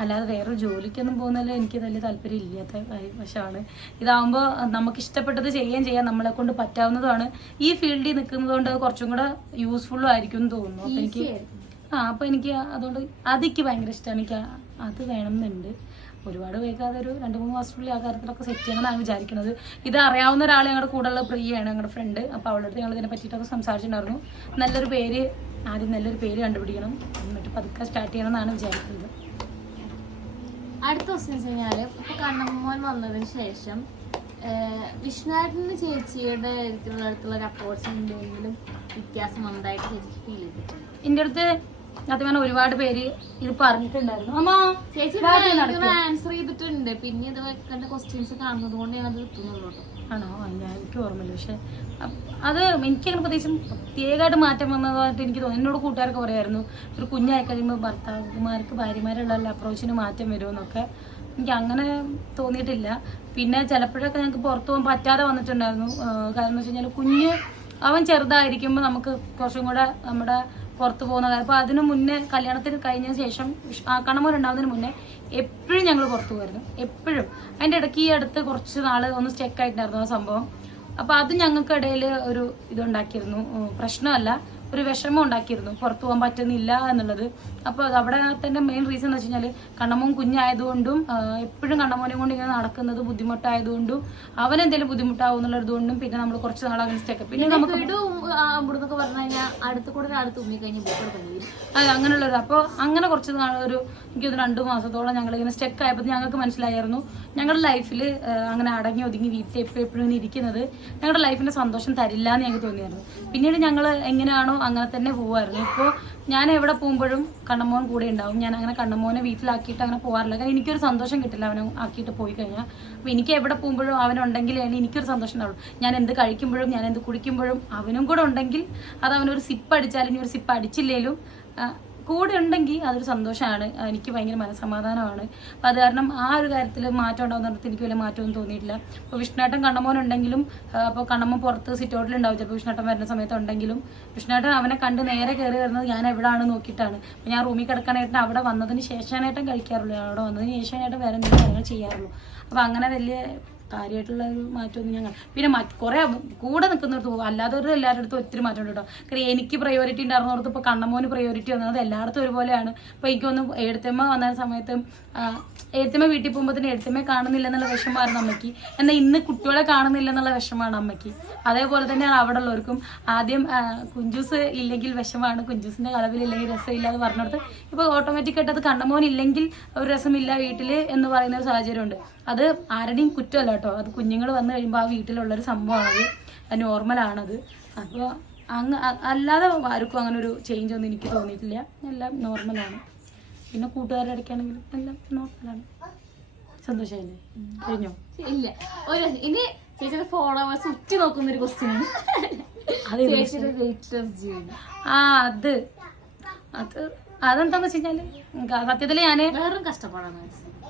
അല്ലാതെ വേറൊരു ജോലിക്കൊന്നും പോകുന്നതിൽ എനിക്ക് വലിയ താല്പര്യം ഇല്ലാത്ത വശമാണ്. ഇതാവുമ്പോൾ നമുക്ക് ഇഷ്ടപ്പെട്ടത് ചെയ്യുകയും ചെയ്യാൻ നമ്മളെ കൊണ്ട് പറ്റാവുന്നതാണ്. ഈ ഫീൽഡിൽ നിൽക്കുന്നത് കൊണ്ട് അത് കുറച്ചും കൂടെ യൂസ്ഫുള്ളും ആയിരിക്കും എന്ന് തോന്നുന്നു. അപ്പം എനിക്ക് ആ അപ്പം എനിക്ക് അതുകൊണ്ട് അതിക്ക് ഭയങ്കര ഇഷ്ടമാണ്. എനിക്ക് അത് വേണമെന്നുണ്ട്. ഒരുപാട് വൈകാതെ ഒരു രണ്ട് മൂന്ന് മാസത്തിനുള്ളിൽ ആ കാര്യത്തിലൊക്കെ സെറ്റ് ചെയ്യണമെന്നാണ് വിചാരിക്കുന്നത്. ഇത് അറിയാവുന്ന ഒരാൾ ഞങ്ങളുടെ കൂടെയുള്ള പ്രിയയാണ് ഞങ്ങളുടെ ഫ്രണ്ട് അപ്പോൾ അവളുടെ അടുത്ത് ഞങ്ങൾ ഇതിനെ പറ്റിയിട്ടൊക്കെ സംസാരിച്ചിട്ടുണ്ടായിരുന്നു. നല്ലൊരു പേര് ആദ്യം നല്ലൊരു പേര് കണ്ടുപിടിക്കണം. എന്നിട്ട് പതുക്കെ സ്റ്റാർട്ട് ചെയ്യണം എന്നാണ് വിചാരിക്കുന്നത്. അടുത്ത ദിവസം വെച്ച് കഴിഞ്ഞാൽ ഇപ്പൊ കണ്ണമ്മോൻ വന്നതിന് ശേഷം വിഷ്ണുനാരായണ ചേച്ചിയുടെ അടുത്തുള്ള ഒരു അപ്രോച്ച് വ്യത്യാസം വന്നതായിട്ട് ചേച്ചിക്ക് ഫീൽ ചെയ്തിട്ടുണ്ട്? എന്റെ അടുത്ത് സത്യം പറഞ്ഞാൽ ഒരുപാട് പേര് ഇത് പറഞ്ഞിട്ടുണ്ടായിരുന്നു. അമ്മ ചേച്ചി. ആൻസർ ചെയ്തിട്ടുണ്ട്. പിന്നെ ഇത് വെക്കേണ്ട ക്വസ്റ്റ്യൻസ് കാണുന്നത് കൊണ്ട് ഞാൻ എത്തുന്നുള്ളൂ കേട്ടോ. ആണോ? ഞാൻ എനിക്ക് ഓർമ്മയില്ല. പക്ഷെ അത് അത് എനിക്കങ്ങനെ പ്രത്യേകിച്ചും പ്രത്യേകമായിട്ട് മാറ്റം വന്നതായിട്ട് എനിക്ക് തോന്നുന്നു എന്നോട് കൂട്ടുകാരൊക്കെ പറയായിരുന്നു ഒരു കുഞ്ഞായി കഴിയുമ്പോൾ ഭർത്താക്കന്മാർക്ക് ഭാര്യമാരുള്ള അപ്രോച്ചിന് മാറ്റം വരുമെന്നൊക്കെ. എനിക്ക് അങ്ങനെ തോന്നിയിട്ടില്ല. പിന്നെ ചിലപ്പോഴൊക്കെ ഞങ്ങൾക്ക് പുറത്തു പോകാൻ പറ്റാതെ വന്നിട്ടുണ്ടായിരുന്നു. കാരണം എന്ന് വെച്ച് കഴിഞ്ഞാൽ കുഞ്ഞ് അവൻ ചെറുതായിരിക്കുമ്പോൾ നമുക്ക് കുറച്ചും കൂടെ നമ്മുടെ പുറത്ത് പോകുന്ന കാര്യം. അപ്പോൾ അതിനു മുന്നേ കല്യാണത്തിന് കഴിഞ്ഞ ശേഷം ഉണ്ടാകുന്നതിന് മുന്നേ എപ്പോഴും ഞങ്ങൾ പുറത്തു പോയിരുന്നു. എപ്പോഴും. അതിന്റെ ഇടയ്ക്ക് ഈ അടുത്ത് കുറച്ച് നാൾ ഒന്ന് സ്റ്റെക്ക് ആയിട്ടുണ്ടായിരുന്നു ആ സംഭവം. അപ്പോൾ അത് ഞങ്ങൾക്കിടയിൽ ഒരു ഇതുണ്ടാക്കിയിരുന്നു. പ്രശ്നമല്ല. ഒരു വിഷമം ഉണ്ടാക്കിയിരുന്നു. പുറത്തു പോകാൻ പറ്റുന്നില്ല എന്നുള്ളത്. അപ്പോൾ അവിടെ തന്നെ മെയിൻ റീസൺ എന്ന് വെച്ച് കഴിഞ്ഞാൽ കണ്ണമോൻ കുഞ്ഞായതുകൊണ്ടും എപ്പോഴും കണ്ണമോനെ കൊണ്ട് ഇങ്ങനെ നടക്കുന്നത് ബുദ്ധിമുട്ടായതുകൊണ്ടും അവൻ എന്തെങ്കിലും ബുദ്ധിമുട്ടാവും എന്നുള്ളതുകൊണ്ടും പിന്നെ നമ്മൾ കുറച്ച് നാൾ അങ്ങനെ സ്റ്റെക്ക് പിന്നെ നമുക്ക് ഇവിടുന്നൊക്കെ പറഞ്ഞു കഴിഞ്ഞാൽ അടുത്ത് കഴിഞ്ഞ് അതെ അങ്ങനെയുള്ളൊരു അപ്പോൾ അങ്ങനെ കുറച്ച് നാൾ ഒരു എനിക്കൊന്ന് രണ്ട് മാസത്തോളം ഞങ്ങൾ ഇങ്ങനെ സ്റ്റെക്ക് ആയപ്പോൾ ഞങ്ങൾക്ക് മനസ്സിലായിരുന്നു. ഞങ്ങളുടെ ലൈഫിൽ അങ്ങനെ അടങ്ങി ഒതുങ്ങി വീട്ടിൽ എപ്പോഴും എപ്പോഴും ഇങ്ങനെ ഇരിക്കുന്നത് ഞങ്ങളുടെ ലൈഫിന്റെ സന്തോഷം തരില്ല എന്ന് ഞങ്ങൾക്ക് തോന്നിയായിരുന്നു. പിന്നീട് ഞങ്ങൾ എങ്ങനെയാണോ അങ്ങനെ തന്നെ പോവായിരുന്നു. ഇപ്പോൾ ഞാൻ എവിടെ പോകുമ്പോഴും കണ്ണമോൻ കൂടെ ഉണ്ടാവും. ഞാൻ അങ്ങനെ കണ്ണമോനെ വീട്ടിലാക്കിയിട്ട് അങ്ങനെ പോകാറില്ല കാരണം എനിക്കൊരു സന്തോഷം കിട്ടില്ല അവനെ ആക്കിയിട്ട് പോയി കഴിഞ്ഞാൽ അപ്പോൾ എനിക്ക് എവിടെ പോകുമ്പോഴും അവനുണ്ടെങ്കിലാണ് എനിക്കൊരു സന്തോഷം ഉണ്ടാവുള്ളൂ. ഞാൻ എന്ത് കഴിക്കുമ്പോഴും ഞാൻ എന്ത് കുടിക്കുമ്പോഴും അവനും കൂടെ ഉണ്ടെങ്കിൽ അത് അവനൊരു സിപ്പ് അടിച്ചാലും ഇനി ഒരു സിപ്പ് അടിച്ചില്ലേലും കൂടെ ഉണ്ടെങ്കിൽ അതൊരു സന്തോഷമാണ്. എനിക്ക് ഭയങ്കര മനസ്സമാധാനമാണ്. അപ്പോൾ അത് കാരണം ആ ഒരു കാര്യത്തിൽ മാറ്റം ഉണ്ടാകുന്നിടത്ത് എനിക്ക് വലിയ മാറ്റമൊന്നും തോന്നിയിട്ടില്ല. അപ്പോൾ വിഷ്ണുട്ടൻ കണ്ണമോൻ ഉണ്ടെങ്കിലും അപ്പോൾ കണ്ണമ്മ പുറത്ത് സിറ്റൗട്ടിൽ ഉണ്ടാവും. ചിലപ്പോൾ വിഷ്ണുട്ടൻ വരുന്ന സമയത്ത് ഉണ്ടെങ്കിലും. വിഷ്ണുട്ടൻ അവനെ കണ്ട് നേരെ കയറി വരുന്നത് ഞാൻ എവിടെയാണ് നോക്കിയിട്ടാണ്. അപ്പോൾ ഞാൻ റൂമിൽ കിടക്കാനായിട്ട് അവിടെ വന്നതിന് ശേഷമായിട്ടും കഴിക്കാറുള്ളൂ. അവിടെ വന്നതിന് ശേഷമായിട്ടും വേറെ എന്തെങ്കിലും കാര്യങ്ങൾ ചെയ്യാറുള്ളൂ. അപ്പോൾ അങ്ങനെ വലിയ കാര്യമായിട്ടുള്ള ഒരു മാറ്റമൊന്നും ഞങ്ങൾ പിന്നെ കുറേ കൂടെ നിൽക്കുന്നവർക്ക് ഒരു എല്ലാവരുടെ അടുത്തും ഒത്തിരി മാറ്റം കേട്ടോ. കാര്യം എനിക്ക് പ്രയോറിറ്റി ഉണ്ടായിരുന്നവർക്ക് ഇപ്പോൾ കണ്ണമോന് പ്രയോറിറ്റി വന്നത് എല്ലായിടത്തും ഒരുപോലെയാണ്. ഇപ്പോൾ എനിക്കൊന്ന് എഴുത്തമ്മ വന്ന സമയത്ത് എഴുത്തമ്മ വീട്ടിൽ പോകുമ്പോൾ തന്നെ എഴുത്തമ്മ കാണുന്നില്ല എന്നുള്ള വിഷമമായിരുന്നു അമ്മയ്ക്ക്. എന്നാൽ ഇന്ന് കുട്ടികളെ കാണുന്നില്ല എന്നുള്ള വിഷമമാണ് അമ്മയ്ക്ക്. അതേപോലെ തന്നെയാണ് അവിടെ ഉള്ളവർക്കും. ആദ്യം കുഞ്ചൂസ് ഇല്ലെങ്കിൽ വിഷമാണ് കുഞ്ചൂസിന്റെ കളവിലില്ലെങ്കിൽ രസമില്ല എന്ന് പറഞ്ഞിടത്ത് ഇപ്പോൾ ഓട്ടോമാറ്റിക്കായിട്ട് അത് കണ്ണമോൻ ഇല്ലെങ്കിൽ ഒരു രസമില്ല വീട്ടിൽ എന്ന് പറയുന്ന ഒരു സാഹചര്യമുണ്ട്. അത് ആരുടെയും കുറ്റമല്ല കേട്ടോ. അത് കുഞ്ഞുങ്ങൾ വന്നു കഴിയുമ്പോൾ ആ വീട്ടിലുള്ള വീട്ടിലുള്ളൊരു സംഭവമാണത് അത്. നോർമലാണത് അപ്പോൾ അങ്ങ് അല്ലാതെ ആർക്കും അങ്ങനെ ഒരു ചേഞ്ച് ഒന്നും എനിക്ക് തോന്നിയിട്ടില്ല. എല്ലാം നോർമലാണ് പിന്നെ കൂട്ടുകാരുടെ ഇടയ്ക്കാണെങ്കിലും എല്ലാം നോർമലാണ് സന്തോഷമായില്ലേ കഴിഞ്ഞോ? ഇല്ല. ഒരു ഇനി ചേച്ചിയുടെ ഫോളോവേഴ്സ് ഉറ്റി നോക്കുന്ന ഒരു ക്വസ്റ്റ്യൻ ആണ്. അത് ഏത് ചേച്ചിയുടെ വെയിറ്റ് ലോസ് ജീവിതം ആ അത്. അത് അതെന്താന്ന് വെച്ച് കഴിഞ്ഞാൽ സത്യത്തിൽ ഞാൻ വേറൊരു കഷ്ടപ്പാടാണ്.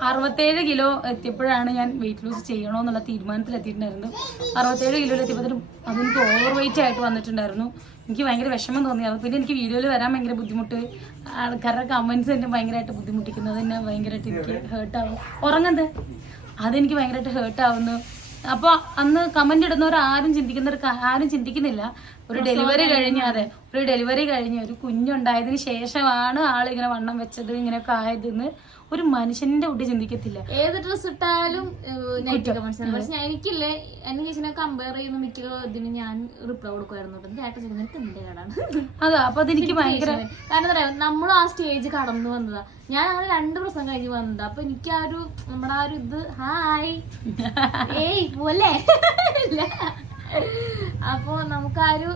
അറുപത്തേഴ് കിലോ എത്തിയപ്പോഴാണ് ഞാൻ വെയിറ്റ് ലൂസ് ചെയ്യണോ എന്നുള്ള തീരുമാനത്തിൽ എത്തിയിട്ടുണ്ടായിരുന്നു അറുപത്തേഴ് കിലോയിൽ എത്തിയപ്പോഴത്തേനും അതെനിക്ക് ഓവർ വെയിറ്റ് ആയിട്ട് വന്നിട്ടുണ്ടായിരുന്നു. എനിക്ക് ഭയങ്കര വിഷമം തോന്നിയായിരുന്നു പിന്നെ എനിക്ക് വീഡിയോയിൽ വരാൻ ഭയങ്കര ബുദ്ധിമുട്ട്. ആൾക്കാരുടെ കമൻസ് എന്നെ ഭയങ്കരമായിട്ട് ബുദ്ധിമുട്ടിക്കുന്നത് എന്നെ ഭയങ്കരമായിട്ട് എനിക്ക് ഹേർട്ട് ആവും. ഉറങ്ങുന്നത് അതെനിക്ക് ഭയങ്കരമായിട്ട് ഹേർട്ട് ആവുന്നു. അപ്പോൾ അന്ന് കമന്റ് ഇടുന്നവർ ആരും ചിന്തിക്കുന്നവർ ആരും ചിന്തിക്കുന്നില്ല. ഒരു ഡെലിവറി കഴിഞ്ഞ്. അതെ ഒരു ഡെലിവറി കഴിഞ്ഞ് ഒരു കുഞ്ഞുണ്ടായതിന് ശേഷമാണ് ആൾ ഇങ്ങനെ വണ്ണം വെച്ചത് ഇങ്ങനെയൊക്കെ ആയതെന്ന് ഒരു മനുഷ്യന്റെ കുട്ടി ചിന്തിക്കത്തില്ല. ഏത് ഡ്രസ് ഇട്ടാലും പക്ഷെ എനിക്കില്ലേ എന്നെ ചേച്ചിനെ കമ്പയർ ചെയ്യുന്ന മിക്ക ഇതിന് ഞാൻ റിപ്ലൈ കൊടുക്കുമായിരുന്നു. ചേട്ടൻ ചോദിക്കുന്നത് എന്റെ കേടാണ്? അതാ അപ്പൊ അതെനിക്ക് ഭയങ്കര കാരണം എന്താ പറയാ നമ്മൾ ആ സ്റ്റേജ് കടന്നു വന്നതാ. ഞാൻ അങ്ങനെ രണ്ട് പ്രശ്നം കഴിഞ്ഞ് വന്നതാ. അപ്പൊ എനിക്ക് ആ ഒരു നമ്മുടെ ആ ഒരു ഇത് ഹായ് [laughs] ഏയ് പോലെ [laughs] അപ്പൊ നമുക്ക് ആ ഒരു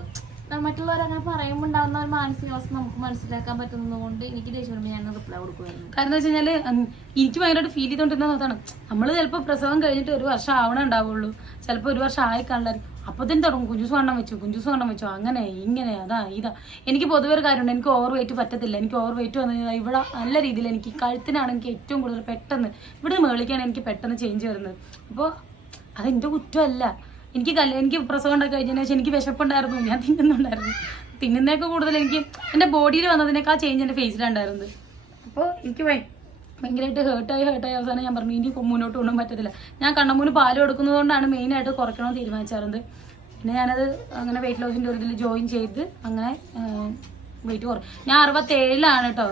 മറ്റുള്ളവർ അങ്ങനെ പറയുമ്പോൾ ഉണ്ടാവുന്ന ഒരു മാനസികാവസ്ഥ നമുക്ക് മനസ്സിലാക്കാൻ പറ്റുന്നതുകൊണ്ട് എനിക്ക് ദേഷ്യം ഞാൻ റിപ്ലൈ കൊടുക്കുമായിരുന്നു. കാരണം വെച്ച് കഴിഞ്ഞാൽ ഉം, എനിക്ക് ഭയങ്കരമായിട്ട് ഫീൽ ചെയ്തോണ്ടിരുന്നത് അതാണ്. നമ്മൾ ചിലപ്പോൾ പ്രസവം കഴിഞ്ഞിട്ട് ഒരു വർഷം ആവണേ ഉണ്ടാവുള്ളൂ. ചിലപ്പോൾ ഒരു വർഷം ആയി കാണില്ലായിരിക്കും അപ്പത്തേനും തുടങ്ങും കുഞ്ചുസ് വണ്ണം വെച്ചു കുഞ്ചുസ് വണ്ണം വെച്ചു അങ്ങനെ ഇങ്ങനെ അതാ ഇതാ. എനിക്ക് പൊതുവെ ഒരു കാര്യമുണ്ട് എനിക്ക് ഓവർ വെയിറ്റ് പറ്റത്തില്ല. എനിക്ക് ഓവർ വെയിറ്റ് വന്നു കഴിഞ്ഞാൽ ഇവിടെ നല്ല രീതിയിൽ എനിക്ക് കഴുത്തിനാണ് എനിക്ക് ഏറ്റവും കൂടുതൽ പെട്ടെന്ന് ഇവിടെ മേളിക്കാണ് എനിക്ക് പെട്ടെന്ന് ചേഞ്ച് വരുന്നത്. അപ്പോൾ അതെന്റെ കുറ്റമല്ല. എനിക്ക് കല്ല് എനിക്ക് പ്രസവം ഉണ്ടാക്കി കഴിഞ്ഞതിന് ശേഷം എനിക്ക് വിശപ്പുണ്ടായിരുന്നു ഞാൻ തിന്നുന്നുണ്ടായിരുന്നു. തിന്നുന്നതൊക്കെ കൂടുതൽ എനിക്ക് എന്റെ ബോഡിയിൽ വന്നതിനേക്കാൾ ചേഞ്ച് എന്റെ ഫേസിലുണ്ടായിരുന്നത് അപ്പോൾ എനിക്ക് ഭയ- ഭയങ്കരമായിട്ട് ഹേർട്ടായി ഹേർട്ടായി അവസാനം ഞാൻ പറഞ്ഞു ഇനി മുന്നോട്ട് കൊണ്ടും പറ്റത്തില്ല. ഞാൻ കണ്ണമൂന് പാൽ കൊടുക്കുന്നതുകൊണ്ടാണ് മെയിനായിട്ട് കുറയ്ക്കണമെന്ന് തീരുമാനിച്ചാറുണ്ട് പിന്നെ ഞാനത് അങ്ങനെ വെയിറ്റ് ലോസിന്റെ ഒരു ഇതിൽ ജോയിൻ ചെയ്ത് അങ്ങനെ വെയിറ്റ് കുറയും ഞാൻ അറുപത്തേഴിലാണ് കേട്ടോ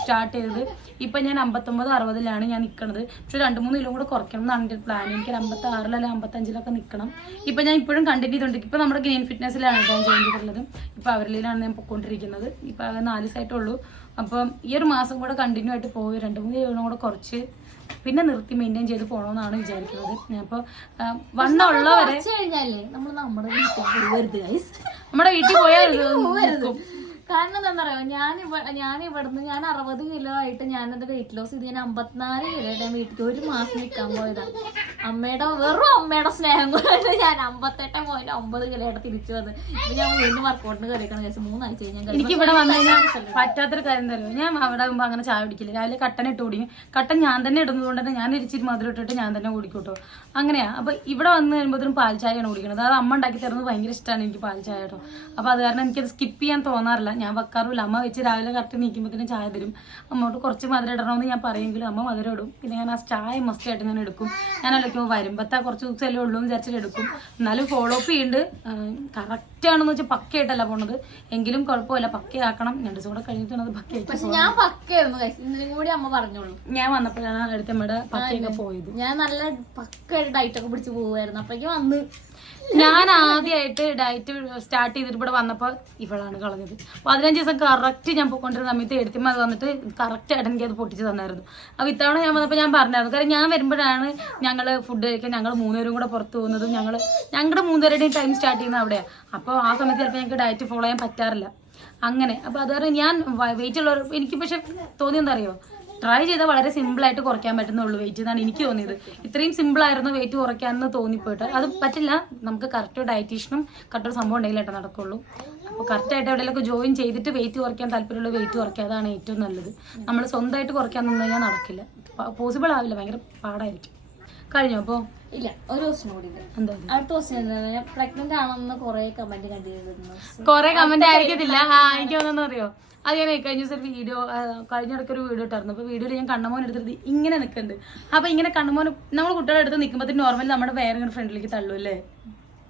സ്റ്റാർട്ട് ചെയ്തത്. ഇപ്പം ഞാൻ അമ്പത്തൊമ്പത് അറുപതിലാണ് ഞാൻ നിൽക്കുന്നത് പക്ഷെ രണ്ട് മൂന്ന് കിലോ കൂടെ കുറയ്ക്കണം എന്നാണ് എന്റെ പ്ലാൻ എനിക്ക് അമ്പത്തി ആറിലല്ല അമ്പത്തഞ്ചിലൊക്കെ നിൽക്കണം ഇപ്പം ഞാൻ ഇപ്പോഴും കണ്ടിന്യൂ ചെയ്തുകൊണ്ടിരിക്കും ഇപ്പം നമ്മുടെ ഗ്രീൻ ഫിറ്റ്നസ്സിലാണ് ഞാൻ ജോയിൻ ചെയ്തിട്ടുള്ളത്. ഇപ്പം അവരിലാണ് ഞാൻ പൊയ്ക്കൊണ്ടിരിക്കുന്നത് ഇപ്പം അത് നാല് ദിവസമായിട്ടുള്ളൂ അപ്പം ഈ ഒരു മാസം കൂടെ കണ്ടിന്യൂ ആയിട്ട് പോയി. രണ്ട് മൂന്ന് കിലോ കൂടെ കുറച്ച് പിന്നെ നിർത്തി മെയിന്റെയിൻ ചെയ്ത് പോകണമെന്നാണ് വിചാരിക്കുന്നത്. ഞാൻ അപ്പോൾ വണ്ണമുള്ളവരെ നമ്മുടെ വീട്ടിൽ പോയാൽ. [laughs] കാരണം എന്താ പറയാ ഞാൻ ഇവ ഞാൻ ഇവിടുന്ന് ഞാൻ അറുപത് കിലോ ആയിട്ട് ഞാനത് വെയിറ്റ് ലോസ് ചെയ്ത് ഞാൻ അമ്പത്തിനാല് കിലോയുടെ വീട്ടിൽ ഒരു മാസം നിൽക്കാൻ പോയതാ. അമ്മയുടെ വെറും അമ്മയുടെ സ്നേഹം കൊണ്ട് ഞാൻ അമ്പത്തെട്ട് പോയിന്റ് ഒമ്പത് കിലോയുടെ തിരിച്ചു വന്ന് ഇപ്പൊ ഞാൻ വീണ്ടും വർക്കൗട്ടിന് കളിക്കണം കഴിച്ചു മൂന്നാഴ്ച കഴിഞ്ഞാൽ എനിക്ക് ഇവിടെ വന്നു കഴിഞ്ഞാൽ പറ്റാത്തൊരു കാര്യം തരുമോ? ഞാൻ അവിടെ ആകുമ്പോൾ അങ്ങനെ ചായ കുടിക്കില്ല. രാവിലെ കട്ടൻ ഇട്ട് കുടിക്കും. കട്ടൻ ഞാൻ തന്നെ ഇടുന്നതുകൊണ്ട് തന്നെ ഞാൻ ഇരിച്ചിരി മധുരം ഇട്ടിട്ട് ഞാൻ തന്നെ കുടിക്കൂട്ടോ അങ്ങനെയാ. അപ്പൊ ഇവിടെ വന്ന് കഴിയുമ്പോഴത്തേനും പാൽ ചായയാണ് കുടിക്കുന്നത്. അത് അമ്മ ഉണ്ടാക്കി തരുന്നത് ഭയങ്കര ഇഷ്ടമാണ് എനിക്ക് പാൽ ചായ കേട്ടോ. അപ്പൊ അത് കാരണം എനിക്കത് സ്കിപ്പ് ചെയ്യാൻ തോന്നാറില്ല. ഞാൻ വെക്കാറുമില്ല. അമ്മ വെച്ച് രാവിലെ കറക്റ്റ് നീക്കുമ്പോഴത്തേനും ചായ തരും. അമ്മോട്ട് കുറച്ച് മധുരം ഇടണമെന്ന് ഞാൻ പറയുമെങ്കിലും അമ്മ മധുരം ഇടും. പിന്നെ ഞാൻ ആ ചായ മസ്റ്റായിട്ട് ഞാൻ എടുക്കും. ഞാൻ അല്ലേക്കും വരുമ്പത്തെ കുറച്ച് ദിവസമല്ലേ ഉള്ളൂ എന്ന് വിചാരിച്ചിട്ട് എടുക്കും. എന്നാലും ഫോളോ അപ്പ് ചെയ്യുന്നുണ്ട് കറക്റ്റ് ആണെന്ന് വെച്ചാൽ പക്കയായിട്ടല്ല പോണത്. എങ്കിലും കുഴപ്പമില്ല പക്കയാക്കണം. രണ്ട് ദിവസം കൂടെ കഴിഞ്ഞിട്ടാണ് അത് പക്കയായിട്ട് പക്ഷെ ഞാൻ പക്കയായിരുന്നു ഇന്നലെയും കൂടി അമ്മ പറഞ്ഞോളൂ. ഞാൻ വന്നപ്പോഴാണ് അടുത്തമ്മയുടെ പക്കയൊക്കെ പോയത്. ഞാൻ നല്ല പക്കായിട്ട് ഡയറ്റ് ഒക്കെ പിടിച്ച് പോവായിരുന്നു അപ്പോഴേക്കും വന്ന് ഞാൻ ആദ്യമായിട്ട് ഡയറ്റ് സ്റ്റാർട്ട് ചെയ്തിട്ട് ഇവിടെ വന്നപ്പോൾ ഇവളാണ് കളഞ്ഞത്. പതിനഞ്ച് ദിവസം കറക്റ്റ് ഞാൻ പോയിക്കൊണ്ടിരുന്ന സമയത്ത് എടുത്തുമ്പോൾ അത് വന്നിട്ട് കറക്റ്റ് ആയിട്ട് എനിക്ക് അത് പൊട്ടിച്ച് തന്നായിരുന്നു. അപ്പോൾ ഇത്തവണ ഞാൻ വന്നപ്പോൾ ഞാൻ പറഞ്ഞായിരുന്നു. കാരണം ഞാൻ വരുമ്പോഴാണ് ഞങ്ങൾ ഫുഡ് കഴിക്കാൻ ഞങ്ങൾ മൂന്നുപേരും കൂടെ പുറത്ത് പോകുന്നതും ഞങ്ങൾ ഞങ്ങളുടെ മൂന്നുപേരുടെയും ടൈം സ്റ്റാർട്ട് ചെയ്യുന്നത് അവിടെയാണ് അപ്പോൾ ആ സമയത്ത് ചിലപ്പോൾ ഞങ്ങൾക്ക് ഡയറ്റ് ഫോളോ ചെയ്യാൻ പറ്റാറില്ല. അങ്ങനെ. അപ്പോൾ അതുകാരണം ഞാൻ വെയിറ്റ് ഉള്ളവർ എനിക്ക് പക്ഷെ തോന്നിയെന്നറിയോ ട്രൈ ചെയ്താൽ വളരെ സിമ്പിൾ ആയിട്ട് കുറയ്ക്കാൻ പറ്റുന്നുള്ളൂ. വെയിറ്റ് എന്നാണ് എനിക്ക് തോന്നിയത്. ഇത്രയും സിമ്പിൾ ആയിരുന്നു വെയിറ്റ് കുറയ്ക്കാമെന്ന് തോന്നിപ്പോയിട്ട്. അത് പറ്റില്ല. നമുക്ക് കറക്റ്റ് ഡയറ്റീഷ്യനും കറക്റ്റ് ഒരു സംഭവം കേട്ടോ നടക്കുള്ളൂ. അപ്പോൾ കറക്റ്റായിട്ട് എവിടെയെങ്കിലൊക്കെ ജോയിൻ ചെയ്തിട്ട് വെയിറ്റ് കുറയ്ക്കാൻ താല്പര്യമുള്ള വെയിറ്റ് കുറയ്ക്കുക അതാണ് ഏറ്റവും നല്ലത്. നമ്മൾ സ്വന്തമായിട്ട് കുറയ്ക്കാൻ നിന്ന് കഴിഞ്ഞാൽ നടക്കില്ല. പോസിബിൾ ആവില്ല. ഭയങ്കര പാടായിരിക്കും. കഴിഞ്ഞോ അപ്പോൾ ഇല്ല. ഒരു ദിവസം കൂടി ഉണ്ട്. അടുത്ത ദിവസം പ്രഗ്നന്റ് ആണെന്ന് കുറെ കമന്റ് കണ്ടിരുന്നു. കുറെ കമന്റ് ആയിരിക്കത്തില്ല. ആ എനിക്ക് അത് ഞാൻ കഴിഞ്ഞ ദിവസം ഒരു വീഡിയോ കഴിഞ്ഞ ഇടയ്ക്ക് ഒരു വീഡിയോ ഇട്ടായിരുന്നു. അപ്പോൾ വീഡിയോയിൽ ഞാൻ കണ്ണമോൻ എടുത്തിട്ട് ഇങ്ങനെ നിൽക്കുന്നുണ്ട് അപ്പോൾ ഇങ്ങനെ കണ്ണമോൻ നമ്മൾ കുട്ടികളെ അടുത്ത് നിൽക്കുമ്പോൾ നോർമലി നമ്മുടെ വേറെ ഫ്രണ്ടിലേക്ക് തള്ളൂല്ലേ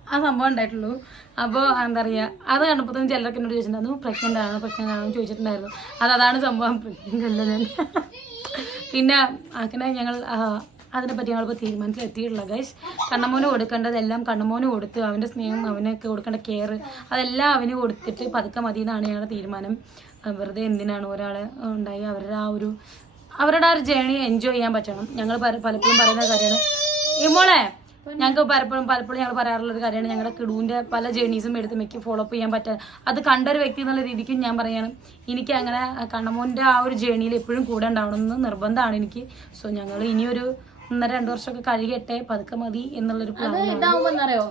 ആ സംഭവം ഉണ്ടായിട്ടുള്ളൂ. അപ്പോൾ എന്താ പറയുക അത് കണ്ടപ്പോൾ ചിലർക്ക് എന്നോട് ചോദിച്ചിട്ടുണ്ടായിരുന്നു പ്രഗ്നന്റ് ആണോ പ്രഗ്നന്റ് ആണോ? ചോദിച്ചിട്ടുണ്ടായിരുന്നു. അത് അതാണ് സംഭവം. പ്രഗ്നന്റ് അല്ല? പിന്നെ അങ്ങനെ ഞങ്ങൾ അതിനെപ്പറ്റി ഞങ്ങളിപ്പോൾ തീരുമാനത്തിൽ എത്തിയിട്ടുള്ള ഗൈസ് കണ്ണമോന് കൊടുക്കേണ്ടതെല്ലാം കണ്ണമോന് കൊടുത്ത്. അവന്റെ സ്നേഹം അവനൊക്കെ കൊടുക്കേണ്ട കെയർ അതെല്ലാം അവന് കൊടുത്തിട്ട് പതുക്കെ മതി എന്നാണ് ഞങ്ങളുടെ തീരുമാനം. വെറുതെ എന്തിനാണ് ഒരാളെ ഉണ്ടായി? അവരുടെ ആ ഒരു അവരുടെ ആ ഒരു ജേണി എൻജോയ് ചെയ്യാൻ പറ്റണം. ഞങ്ങൾ പലപ്പോഴും പറയുന്ന കാര്യമാണ്. ഈ മോളെ ഞങ്ങൾക്ക് പലപ്പോഴും പലപ്പോഴും ഞങ്ങൾ പറയാറുള്ള ഒരു കാര്യമാണ്. ഞങ്ങളുടെ കിടുവിന്റെ പല ജേണീസും എടുത്ത് മിക്ക ഫോളോ അപ്പ് ചെയ്യാൻ പറ്റുക അത് കണ്ട ഒരു വ്യക്തി എന്നുള്ള രീതിക്കും ഞാൻ പറയാണ്. എനിക്ക് അങ്ങനെ കണ്ണമോന്റെ ആ ഒരു ജേണിയിൽ എപ്പോഴും കൂടെ ഉണ്ടാവണം എന്ന് നിർബന്ധമാണ് എനിക്ക്. സോ ഞങ്ങൾ ഇനിയൊരു ഒന്നര രണ്ട് വർഷമൊക്കെ കഴിയട്ടെ പതുക്കെ മതി എന്നുള്ളൊരു പ്ലാൻ ഇതാവുമ്പോ എന്നറിയോ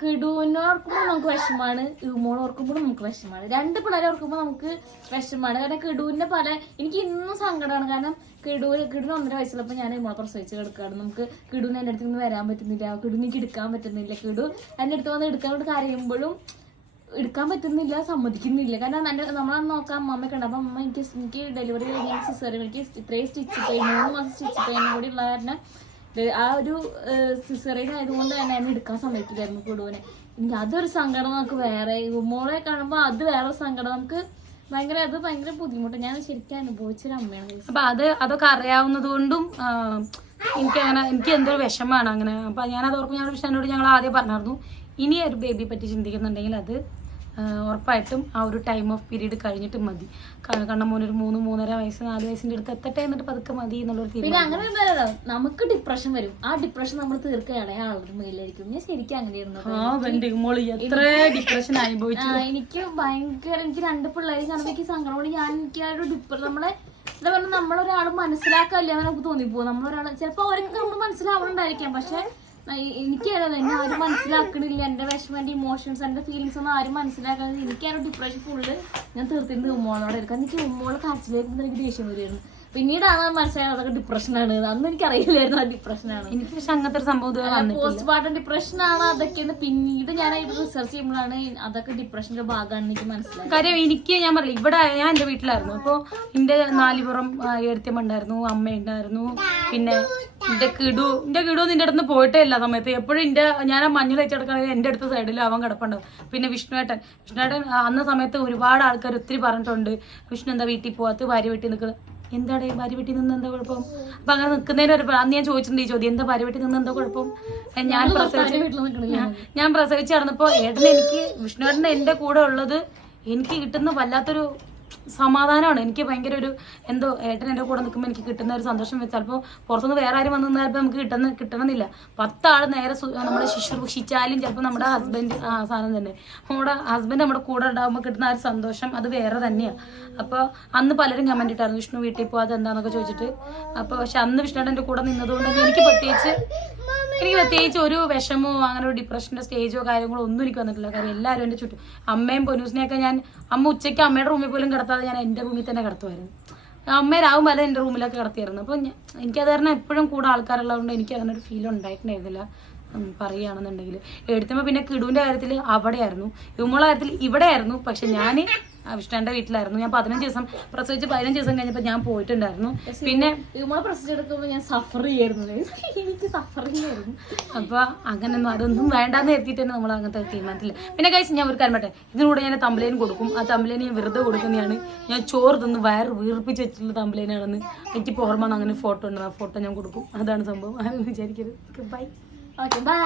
കിടുവിനെ ഓർക്കുമ്പോൾ നമുക്ക് വിഷമാണ് ഇവുമോൾ ഓർക്കുമ്പോൾ നമുക്ക് വിഷമാണ്. രണ്ട് പിള്ളേരെ ഓർക്കുമ്പോൾ നമുക്ക് വിഷമാണ്. കാരണം കിടുവിന്റെ പല എനിക്ക് ഇന്നും സങ്കടമാണ് കാരണം കിടൂ കിടുവിന് ഒന്നര വയസ്സുള്ളപ്പോൾ ഞാൻ ഇമോളെ പ്രസവിച്ച് കിടക്കുകയാണ് നമുക്ക് കിടുവിന് എന്റെ അടുത്ത് നിന്ന് വരാൻ പറ്റുന്നില്ല. കിടുവിന് എനിക്ക് എടുക്കാൻ പറ്റുന്നില്ല. കിടു എന്റെ അടുത്ത് വന്ന് എടുക്കാൻ കൊണ്ട് കരയുമ്പോഴും എടുക്കാൻ പറ്റുന്നില്ല സമ്മതിക്കുന്നില്ല. കാരണം എന്റെ നമ്മളെ നോക്കാൻ അമ്മയൊക്കെ ഉണ്ട് അപ്പം അമ്മ എനിക്ക് എനിക്ക് ഡെലിവറി കഴിഞ്ഞ സിസ്റ്റർ എനിക്ക് ഇത്രയും സ്റ്റിച്ച് പെയിൻ മൂന്ന് മാസം സ്റ്റിച്ച് പെയിനും കൂടി ഉള്ള കാരണം ആ ഒരു സിസറിൻ ആയതുകൊണ്ട് തന്നെ എന്നെ എടുക്കാൻ സമ്മതിക്കില്ലായിരുന്നു കുടുവിനെ. എനിക്ക് അതൊരു സങ്കടം നമുക്ക് വേറെ മോളെ കാണുമ്പോൾ അത് വേറെ സങ്കടം. നമുക്ക് ഭയങ്കര അത് ഭയങ്കര ബുദ്ധിമുട്ട്. ഞാൻ ശരിക്കും അനുഭവിച്ചൊരു അമ്മയാണ് അപ്പൊ അത് അതൊക്കെ അറിയാവുന്നത് കൊണ്ടും എനിക്ക് അങ്ങനെ എനിക്ക് എന്തൊരു വിഷമമാണ് അങ്ങനെ. അപ്പൊ ഞാനത് ഓർക്കും ഞാൻ വിഷയനോട് ഞങ്ങൾ ആദ്യം പറഞ്ഞായിരുന്നു ഇനി ഒരു ബേബിയെ പറ്റി ചിന്തിക്കുന്നുണ്ടെങ്കിൽ അത് ഉറപ്പായിട്ടും ആ ഒരു ടൈം ഓഫ് പീരീഡ് കഴിഞ്ഞിട്ട് മതി. കാരണം മോനൊരു മൂന്ന് മൂന്നര വയസ്സ് നാല് വയസ്സിന്റെ അടുത്ത് എത്തട്ടെ എന്നിട്ട് പതുക്കെ മതി എന്നുള്ളൊരു തീരുമാനം. അങ്ങനെ നമുക്ക് ഡിപ്രഷൻ വരും. ആ ഡിപ്രഷൻ നമ്മൾ തീർക്കുകയാണ് ആളുടെ മേലായിരിക്കും ഞാൻ ശരിക്കും അങ്ങനെയായിരുന്നു. എത്ര ഡിപ്രഷൻ അനുഭവിച്ചു. എനിക്ക് ഭയങ്കര എനിക്ക് രണ്ട് പിള്ളേരെ കാണുമ്പോൾ എനിക്ക് സങ്കടം ഞാൻ എനിക്ക് ആ ഒരു ഡിപ്ര നമ്മളെ എന്താ പറയുക നമ്മളൊരാൾ മനസ്സിലാക്കാല്ല എന്ന് നമുക്ക് തോന്നിപ്പോകും. നമ്മളൊരാൾ ചിലപ്പോൾ അവർക്ക് നമ്മൾ മനസ്സിലാവണുണ്ടായിരിക്കാം. പക്ഷെ എനിക്കറിയാം എന്നെ ആരും മനസ്സിലാക്കണില്ല. എന്റെ വിഷമം എന്റെ ഇമോഷൻസ് എന്റെ ഫീലിങ്സ് ഒന്നും ആരും മനസ്സിലാക്കാതെ എനിക്കാരും ഡിപ്രഷൻ ഫുള്ള് ഞാൻ തീർത്തിട്ട് ഉമ്മോളോടെ എടുക്കാം എനിക്ക് ഉമ്മോളെ കരച്ചിലേക്ക് എനിക്ക് ദേഷ്യം വരുമായിരുന്നു പിന്നീടാണ് മനസ്സിലായത് അതൊക്കെ ഡിപ്രഷനാണ് അന്ന് എനിക്ക് അറിയില്ലായിരുന്നു അത് ഡിപ്രഷനാണ് എനിക്ക് പക്ഷെ അങ്ങനത്തെ ഒരു സംഭവം പോസ്റ്റ് പാർട്ടം ഡിപ്രഷനാണ് അതൊക്കെയെന്ന് പിന്നീട് ഞാൻ റിസർച്ച് ചെയ്യുമ്പോഴാണ് അതൊക്കെ ഡിപ്രഷന്റെ ഭാഗമാണ് എനിക്ക് മനസ്സിലായത്. കാര്യം എനിക്ക് ഞാൻ പറയില്ല ഇവിടെ ഞാൻ എന്റെ വീട്ടിലായിരുന്നു. അപ്പോൾ എന്റെ നാലിപുറം ഏർത്തിയമ്മ ഉണ്ടായിരുന്നു അമ്മ ഉണ്ടായിരുന്നു. പിന്നെ എന്റെ കിടു എന്റെ കിടു നിന്റെ അടുത്ത് പോയിട്ടേ ഇല്ല സമയത്ത്. എപ്പോഴും എന്റെ ഞാൻ ആ മഞ്ഞൾ വെച്ചെടുക്കണമെങ്കിൽ എന്റെ അടുത്ത സൈഡിൽ അവൻ കിടപ്പുണ്ടാവും. പിന്നെ വിഷ്ണുവേട്ടൻ. വിഷ്ണുവേട്ടൻ അന്ന സമയത്ത് ഒരുപാട് ആൾക്കാർ ഒത്തിരി പറഞ്ഞിട്ടുണ്ട് വിഷ്ണു എന്താ വീട്ടിൽ പോവാത്ത ഭാര്യ വീട്ടിൽ നിൽക്കുന്നത്? എന്താടേ ഭാര്യ വീട്ടിൽ നിന്ന് എന്താ കുഴപ്പം? അപ്പൊ അങ്ങനെ നിൽക്കുന്നതിന് ഒരു അന്ന് ഞാൻ ചോദിച്ചിട്ടുണ്ട് ഈ ചോദ്യം എന്താ ഭാര്യ വീട്ടിൽ നിന്ന് എന്താ കുഴപ്പം? ഞാൻ പ്രസവിച്ച ഞാൻ- ഞാൻ പ്രസവിച്ച് നടന്നപ്പോ ഏട്ടൻ എനിക്ക് വിഷ്ണുവേട്ടൻ എന്റെ കൂടെ ഉള്ളത് എനിക്ക് കിട്ടുന്ന വല്ലാത്തൊരു സമാധാനമാണ്. എനിക്ക് ഭയങ്കര ഒരു എന്തോ ഏട്ടൻ എന്റെ കൂടെ നിൽക്കുമ്പോൾ എനിക്ക് കിട്ടുന്ന ഒരു സന്തോഷം ചിലപ്പോൾ പുറത്തുനിന്ന് വേറെ ആരും വന്നു നിന്നാൽ നമുക്ക് കിട്ടുന്ന കിട്ടണമെന്നില്ല. പത്താൾ നേരെ നമ്മളെ ശുശ്രൂഷിച്ചാലും ചിലപ്പോൾ നമ്മുടെ ഹസ്ബൻഡ് ആ സാധനം തന്നെ. നമ്മുടെ ഹസ്ബൻഡ് നമ്മുടെ കൂടെ ഉണ്ടാകുമ്പോൾ കിട്ടുന്ന ആ ഒരു സന്തോഷം അത് വേറെ തന്നെയാണ് അപ്പോൾ അന്ന് പലരും കമന്റ് ഇട്ടായിരുന്നു വിഷ്ണു വീട്ടിൽ പോകാതെ എന്താണെന്നൊക്കെ ചോദിച്ചിട്ട്. അപ്പോൾ പക്ഷെ അന്ന് വിഷ്ണുടെ എന്റെ കൂടെ നിന്നതുകൊണ്ട് എനിക്ക് പ്രത്യേകിച്ച് എനിക്ക് പ്രത്യേകിച്ച് ഒരു വിഷമോ അങ്ങനെ ഒരു ഡിപ്രഷന്റെ സ്റ്റേജോ കാര്യങ്ങളോ ഒന്നും എനിക്ക് വന്നിട്ടില്ല. കാര്യം എല്ലാവരും എന്റെ ചുറ്റും അമ്മയും പൊന്നൂസിനെയൊക്കെ ഞാൻ അമ്മ ഉച്ചയ്ക്ക് അമ്മയുടെ റൂമിൽ പോലും കിടത്താതെ ഞാൻ എന്റെ റൂമിൽ തന്നെ കിടത്തുമായിരുന്നു. അമ്മ രാവും എന്റെ റൂമിലൊക്കെ കിടത്തിയായിരുന്നു. അപ്പോൾ എനിക്കത് കാരണം എപ്പോഴും കൂടെ ആൾക്കാരുള്ളതുകൊണ്ട് എനിക്ക് അങ്ങനെ ഒരു ഫീൽ ഉണ്ടായിട്ടുണ്ടായിരുന്നില്ല പറയുകയാണെന്നുണ്ടെങ്കിൽ. എടുത്തുമ്പോൾ പിന്നെ കിടുവിന്റെ കാര്യത്തിൽ അവിടെയായിരുന്നു. ഇവമുള്ള കാര്യത്തിൽ ഇവിടെയായിരുന്നു. പക്ഷെ ഞാൻ വിഷ്ണുവിന്റെ വീട്ടിലായിരുന്നു. ഞാൻ പതിനഞ്ച് ദിവസം പ്രസവിച്ച് പതിനഞ്ച് ദിവസം കഴിഞ്ഞപ്പോൾ ഞാൻ പോയിട്ടുണ്ടായിരുന്നു. പിന്നെ ഇവളെ പ്രസവിച്ചെടുക്കുമ്പോൾ ഞാൻ സഫർ ചെയ്യായിരുന്നു. എനിക്ക് സഫറിങ് ആയിരുന്നു. അപ്പൊ അങ്ങനൊന്നും അതൊന്നും വേണ്ടാന്ന് എത്തിയിട്ട് തന്നെ നമ്മൾ അങ്ങനത്തെ തീരുമാനത്തില്ല പിന്നെ കഴിച്ച് ഞാൻ ഒരു കാര്യം പറ്റേ ഇതിനൂടെ ഞാൻ തമ്പലേന് കൊടുക്കും. ആ തമ്പലേന് ഞാൻ വെറുതെ കൊടുക്കുന്നതാണ്. ഞാൻ ചോറ് തിന്ന് വയറ് വീർപ്പിച്ച് വെച്ചിട്ടുള്ള തമ്പലേനാണെന്ന്. എനിക്ക് ഓർമ്മ അങ്ങനെ ഫോട്ടോ ഉണ്ട്. ആ ഫോട്ടോ ഞാൻ കൊടുക്കും. അതാണ് സംഭവം. അതൊന്നും വിചാരിക്കരുത് ബൈ ഓക്കെ ബൈ